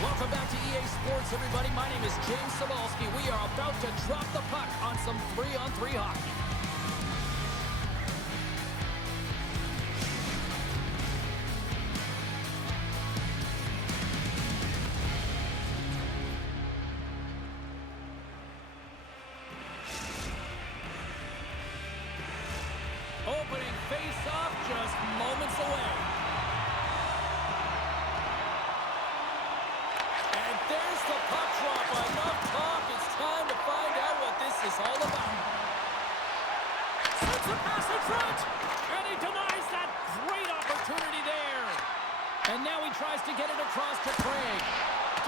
Welcome back to EA Sports, everybody. My name is James Cebulski. We are about to drop the puck on some 3-on-3 hockey. Opening face-off just moments away. And there's the puck drop. Enough talk. It's time to find out what this is all about. Sends a pass in front. And he denies that great opportunity there. And now he tries to get it across to Craig.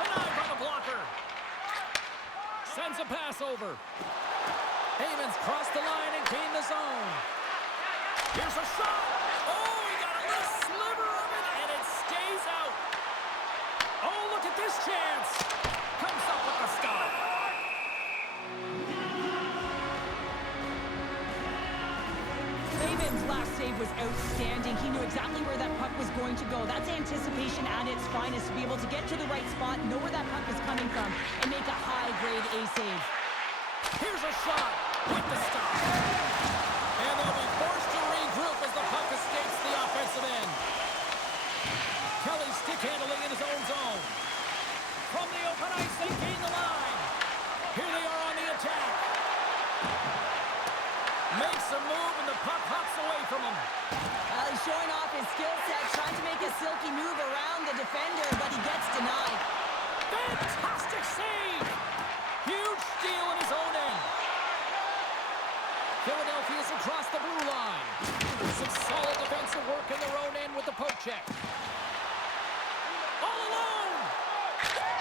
Denied by the blocker. Sends a pass over. Heyman's crossed the line and gained the zone. Here's a shot. Oh, he got a little sliver of it, and it stays out. Oh, look at this chance. Comes up with the stop. Heyman's last save was outstanding. He knew exactly where that puck was going to go. That's anticipation at its finest, to be able to get to the right spot, know where that puck is coming from, and make a high-grade A save. Here's a shot with the stop. And they'll be forced to regroup as the puck escapes the offensive end. Kelly stick handling in his own zone. From the open ice, they gain the line. Here they are on the attack. Makes a move, and the puck hops away from him. He's showing off his skill set, trying to make a silky move around the defender, but he gets denied. Fantastic save! Huge steal in his own end. Philadelphia's across the blue line. Some solid defensive work in their own end with the poke check. All alone!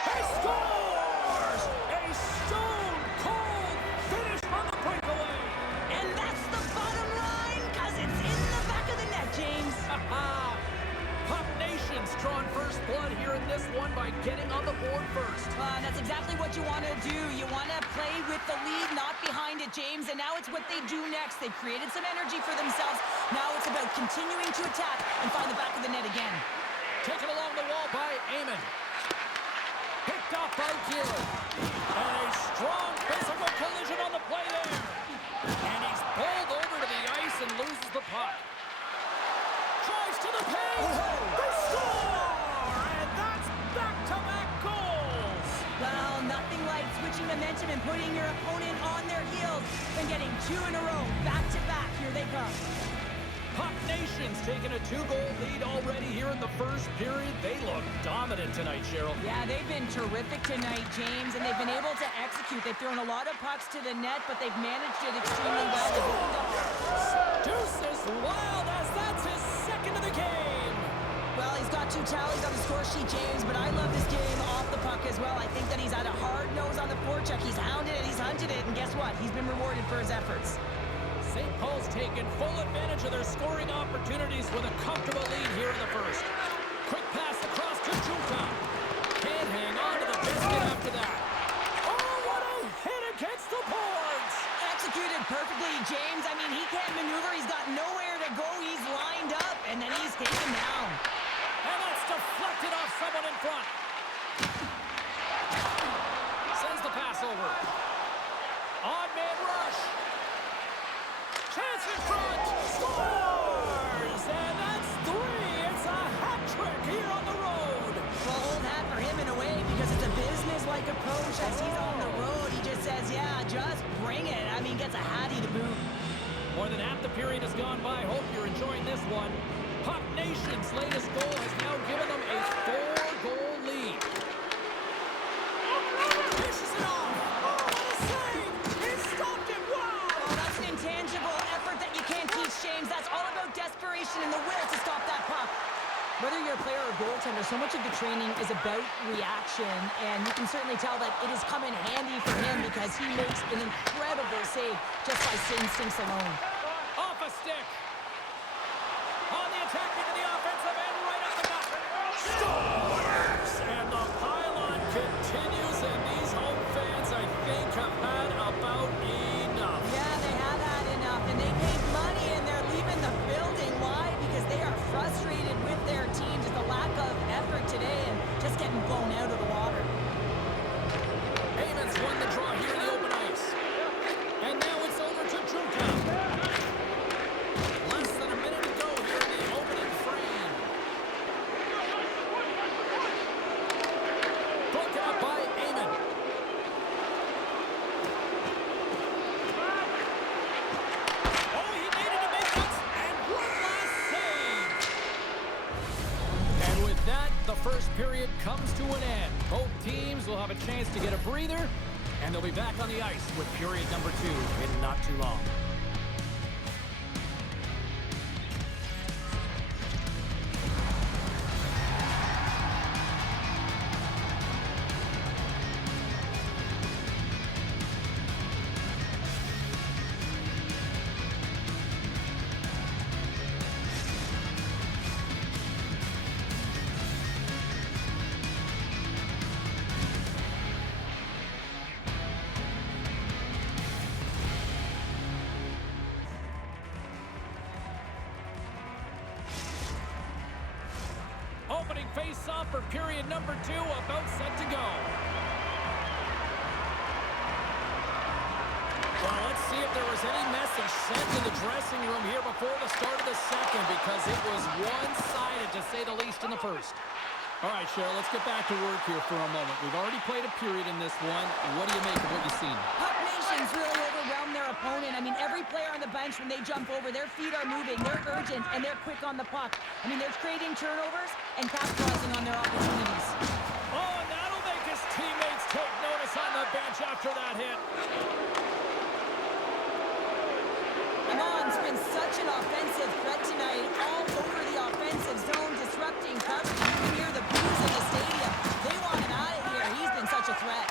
He scores! A stone-cold finish on the breakaway! And that's the bottom line, because it's in the back of the net, James. Puck Nation's drawn first blood here in this one by getting on the board first. That's exactly what you want to do. You want to play with the lead, not behind it, James. And now it's what they do next. They've created some energy for themselves. Now it's about continuing to attack and find the back of the net again. Taken along the wall by Eamon. Picked off by Gill. And a strong physical collision on the play there. And he's bowled over to the ice and loses the puck. Tries to the paint. They score! And that's back-to-back goals. Well, nothing like switching momentum and putting your opponent on their heels and getting two in a row, back-to-back. Here they come. Puck Nation's taken a 2-goal lead already here in the first period. They look dominant tonight, Cheryl. Yeah, they've been terrific tonight, James, and they've been able to execute. They've thrown a lot of pucks to the net, but they've managed it extremely well. Deuce is wild as that's his second of the game. Well, he's got 2 tallies on the score sheet, James, but I love this game off the puck as well. I think that he's had a hard nose on the forecheck. He's hounded it, he's hunted it, and guess what? He's been rewarded for his efforts. St. Paul's taken full advantage of their scoring opportunities with a comfortable lead here in the first. Quick pass across to Junta. Can't hang on to the biscuit after that. Oh, what a hit against the boards! Executed perfectly, James. I mean, he can't maneuver. He's got nowhere to go. He's lined up, and then he's taken down. And that's deflected off someone in front. Sends the pass over. Odd man rush. Chance in front. Scores! And that's 3. It's a hat trick here on the road. Well, hold that for him in a way because it's a business-like approach. As he's on the road, he just says, yeah, just bring it. I mean, gets a hattie to boot. More than half the period has gone by. Hope you're enjoying this one. Puck Nation's latest goal has now given them a 4-goal lead. Dishes it off. Oh, what a save! He stopped it. Wow! Oh, that's an intangible effort that you can't teach, James. That's all about desperation and the will to stop that puck. Whether you're a player or goaltender, so much of the training is about reaction, and you can certainly tell that it has come in handy for him because he makes an incredible save just by instincts alone. Off a stick. On the attack into the offensive end, right up the gut. Scores! And the pylon continues, and these home fans, I think, have had about enough. Yeah, they have had enough, and they paid money, and they're leaving the building. Why? Because they are frustrated with their team, just the lack of effort today, and just getting blown out of the water. period comes to an end. Both teams will have a chance to get a breather, and they'll be back on the ice with period number 2 in not too long. Opening face-off for period number 2, about set to go. Well, let's see if there was any message sent to the dressing room here before the start of the second, because it was one-sided, to say the least, in the first. All right, Cheryl, let's get back to work here for a moment. We've already played a period in this one. What do you make of what you've seen? Puck Nation's really overwhelmed their opponent. I mean, every player on the bench, when they jump over, their feet are moving, they're urgent, and they're quick on the puck. I mean, they're creating turnovers and capitalizing on their opportunities. Oh, and that'll make his teammates take notice on the bench after that hit. Amon's been such an offensive threat tonight, all over the offensive zone, disrupting coverage. You can hear the boos in the stadium. They want him out of here. He's been such a threat.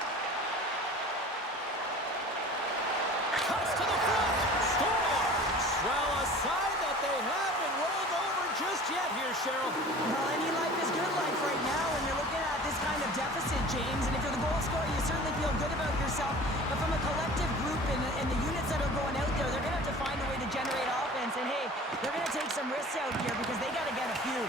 Cuts to the front. Scores! Well, a sign that they haven't rolled over just yet here, Cheryl. Well, any life is good life right now, and you're looking at this kind of deficit, James. And if you're the goal scorer, you certainly feel good about yourself. But from a collective group and the units that are going out there, they're going to have to find a way to generate offense. And, hey, they're going to take some risks out here because they got to get a few.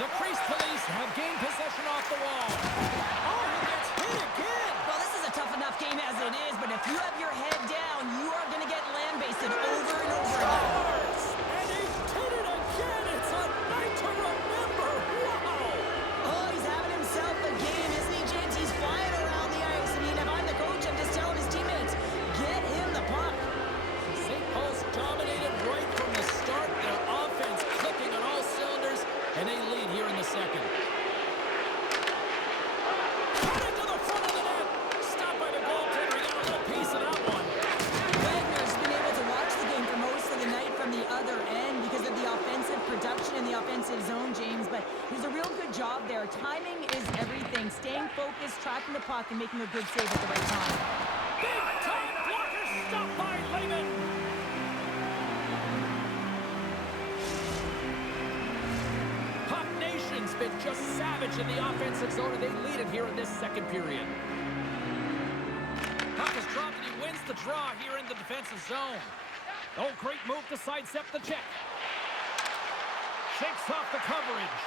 The Crease Police have gained possession off the wall. Oh, he gets hit again. Well, this is a tough enough game as it is, but if you have your head down, you are going to get land-basted over and over again. Scores! And he did it again. It's a night to remember. Wow! Oh, he's having himself a game, isn't he, James? He's flying around the ice. I mean, if I'm the coach, I'm just telling his teammates, get him the puck. St. Paul's dominated right from the start. Their offense clicking on all cylinders, and they lead here in the second. Cutting to the front of the net. Stopped by the goaltender. He got a little piece of that one. Wagner's been able to watch the game for most of the night from the other end because of the offensive production in the offensive zone, James. But he's a real good job there. Timing is everything. Staying focused, tracking the puck, and making a good save at the right time. Big time blocker stopped by Lehman. Puck Nation's been just savage in the offensive zone, and they lead it here in this second period. Puck is dropped, and he wins the draw here in the defensive zone. Oh, great move to sidestep the check. Shakes off the coverage.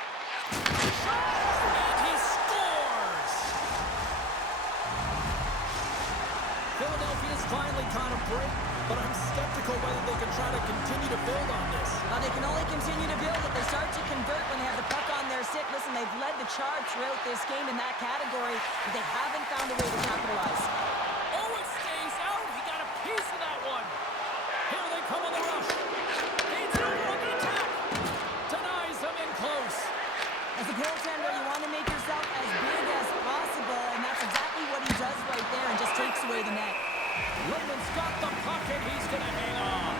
And he scores! Philadelphia's finally caught a break, but I'm skeptical whether they can try to continue to build on this. They can only continue to build if they start to convert when they have the puck on their stick. Listen, they've led the charge throughout this game in that category, but they haven't found a way to capitalize. Oh, it stays out. He got a piece of that one. Here they come on the rush. Feeds it over on the attack. Denies him in close. As a goaltender, you want to make yourself as big as possible, and that's exactly what he does right there and just takes away the net. Lehman's got the puck, and he's going to hang on.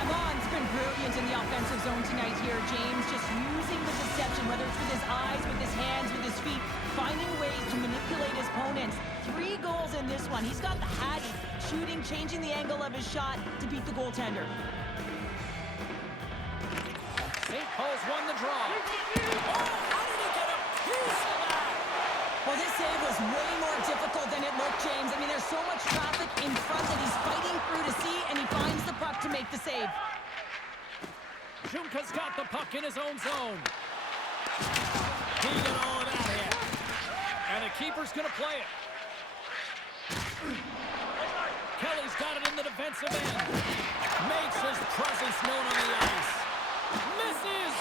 Amon's been brilliant in the offensive zone tonight here, James, just using the deception, whether it's with his eyes, with his hands, with his feet, finding ways to manipulate his opponents. 3 goals in this one. He's got the hattie, shooting, changing the angle of his shot to beat the goaltender. St. Paul's won the draw. Oh, how did he get a piece of that? Well, this save was way more difficult than it looked, James. I mean, there's so much traffic in front that he's fighting through to see, and he finds the puck to make the save. Junka's got the puck in his own zone. He got all of that hit. And the keeper's going to play it. Kelly's got it in the defensive end. Makes his presence known on the ice. Misses!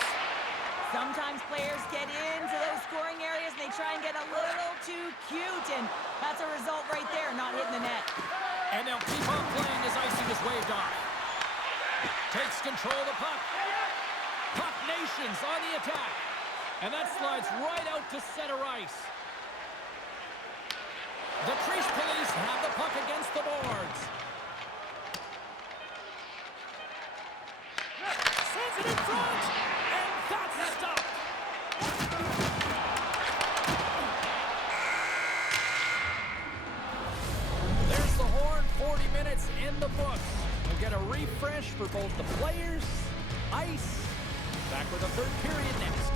Sometimes players get into those scoring areas and they try and get a little too cute, and that's a result right there, not hitting the net. And they'll keep on playing as icing is waved off. Takes control of the puck. Puck Nation's on the attack. And that slides right out to center ice. The crease police have the puck against the boards. Sends it in front, and that's stopped. There's the horn, 40 minutes in the books. We'll get a refresh for both the players, ice. Back with the third period next.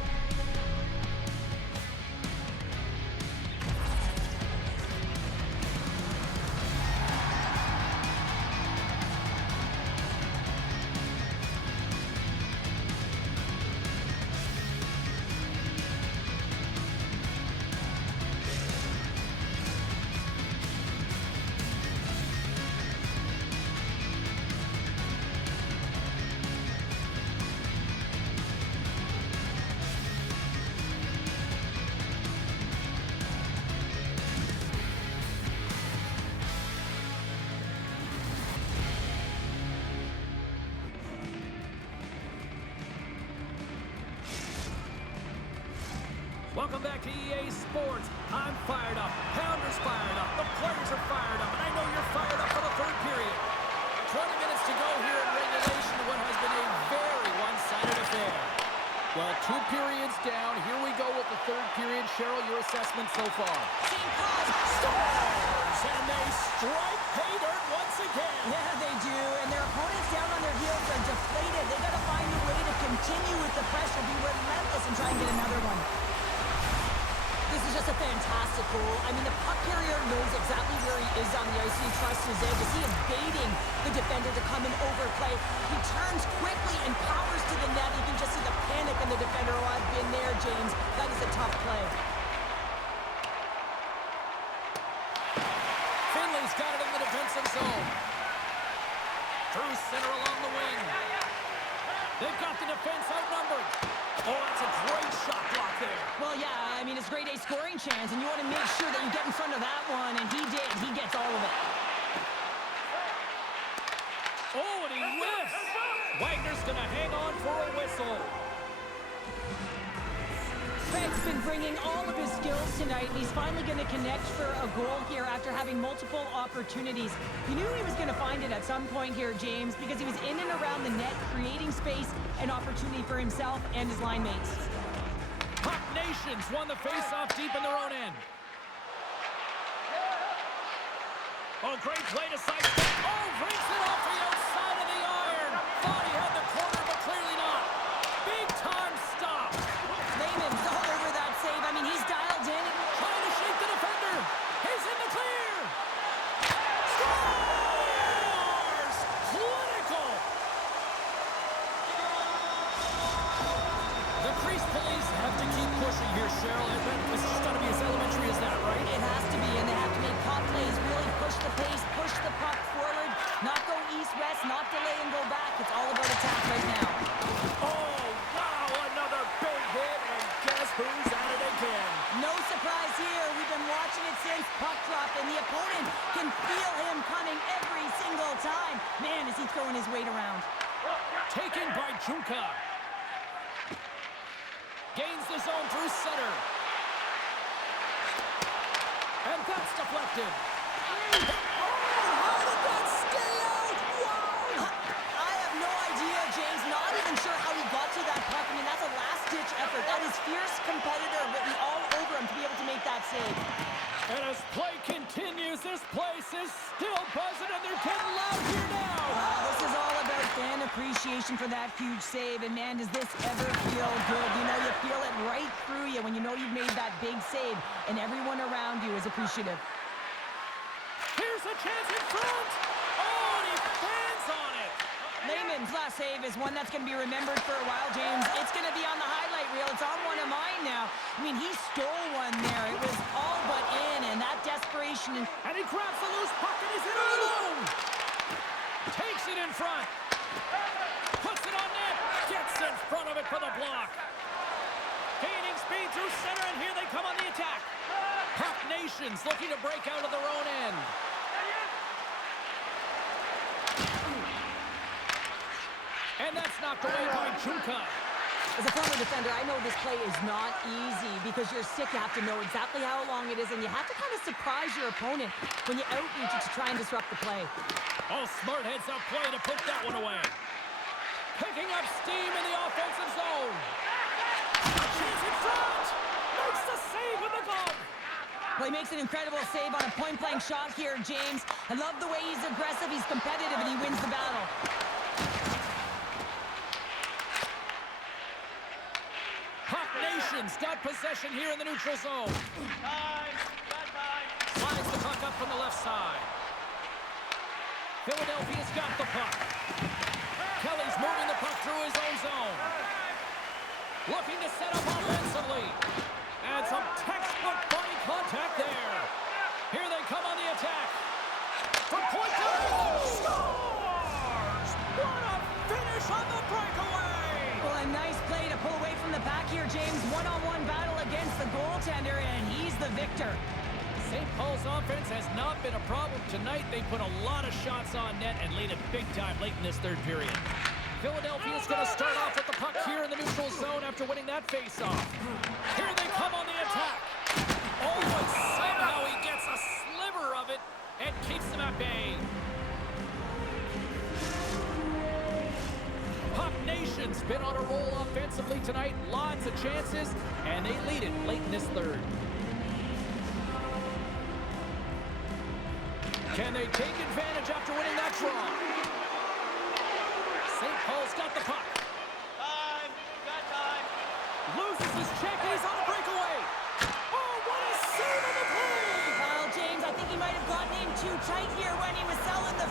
Welcome back to EA Sports. I'm fired up. Pounder's fired up. The players are fired up. And I know you're fired up for the third period. 20 minutes to go here in regulation to what has been a very one-sided affair. Well, 2 periods down. Here we go with the third period. Cheryl, your assessment so far. St. Paul Scores! And they strike pay dirt once again. Yeah, they do. And their opponents down on their heels are deflated. They got to find a way to continue with the pressure, be relentless, and try and get another one. This is just a fantastic goal. I mean, the puck carrier knows exactly where he is on the ice. He trusts his edge. He is baiting the defender to come and overplay. He turns quickly and powers to the net. You can just see the panic in the defender. Oh, I've been there, James. That is a tough play. Finley's got it in the defensive zone. Through center along the wing. They've got the defense outnumbered. Oh, that's a great shot block there. Well, yeah, I mean, it's grade A scoring chance, and you want to make sure that you get in front of that one, and he did. He gets all of it. Oh, and he whiffs. Wagner's going to hang on for a whistle. Craig's been bringing all of his skills tonight, and he's finally going to connect for a goal here after having multiple opportunities. You knew he was going to find it at some point here, James, because he was in and around the net, creating space and opportunity for himself and his line mates. Puck Nations won the face-off deep in their own end. Oh, great play to sidestep. Oh, brings it off the outside of the iron. Thought he had the corner, but clearly not. Big time stop. Lehman's all over that save. I mean, he's dialed in. Trying to shake the defender. He's in the clear. Scores! Clinical. The crease police have to keep pushing here, Cheryl. This has got to be as elementary as that, right? It has to be, and they have to make pop plays, really push the pace, push the puck forward, not go east-west, not delay and go back. It's all about attack right now. Oh, wow, another big hit, and guess who's at it again? No surprise here. We've been watching it since puck drop, and the opponent can feel him coming every single time. Man, is he throwing his weight around. Taken by Junka. Gains the zone through center. And that's deflected. Oh, how did that stay out? Wow! I have no idea, James. Not even sure how he got to that puck. I mean, that's a last-ditch effort. That is fierce competitor written all over him to be able to make that save. And as play continues, this place is still buzzing, and they're getting loud here now. Wow, this is all about fan appreciation for that huge save. And, man, does this ever feel good? You know, you feel it right through you when you know you've made that big save, and everyone around you is appreciative. Here's a chance in front. Oh, and he fans on it. Lehman's last save is one that's going to be remembered for a while, James. It's going to be on the highlight reel. It's on one of mine now. I mean, he stole one there. It was all but in, and that desperation. And he grabs the loose puck, and he's in all alone. Takes it in front. Puts it on net. Gets in front of it for the block. Gaining speed through center, and here they come on the attack. Puck Nations looking to break out of their own end. And that's knocked away by Junka. As a former defender, I know this play is not easy because you're sick. You have to know exactly how long it is, and you have to kind of surprise your opponent when you outreach it to try and disrupt the play. Oh, smart heads-up play to put that one away. Picking up steam in the offensive zone. A chance in front. Makes the save with the glove. Well, he makes an incredible save on a point-blank shot here, James. I love the way he's aggressive, he's competitive, and he wins the battle. Puck Nation's got possession here in the neutral zone. Slides the puck up from the left side. Philadelphia's got the puck. Kelly's moving the puck through his own zone. Looking to set up offensively. And some textbook body contact there. Here they come on the attack. From point to scores! What a finish on the breakaway! Well, a nice play to pull away from the pack here, James. One-on-one battle against the goaltender, and he's the victor. St. Paul's offense has not been a problem tonight. They put a lot of shots on net and lead it big time late in this third period. Philadelphia's going to start off with the puck here in the neutral zone after winning that faceoff. Here they come on the attack. Oh, and somehow he gets a sliver of it and keeps them at bay. Puck Nation's been on a roll offensively tonight. Lots of chances, and they lead it late in this third. Can they take advantage after winning that draw? St. Paul's got the puck. Time. Got time. Loses his check, and he's on a breakaway. Oh, what a save on the play! Well, James, I think he might have gotten in too tight here when he was selling the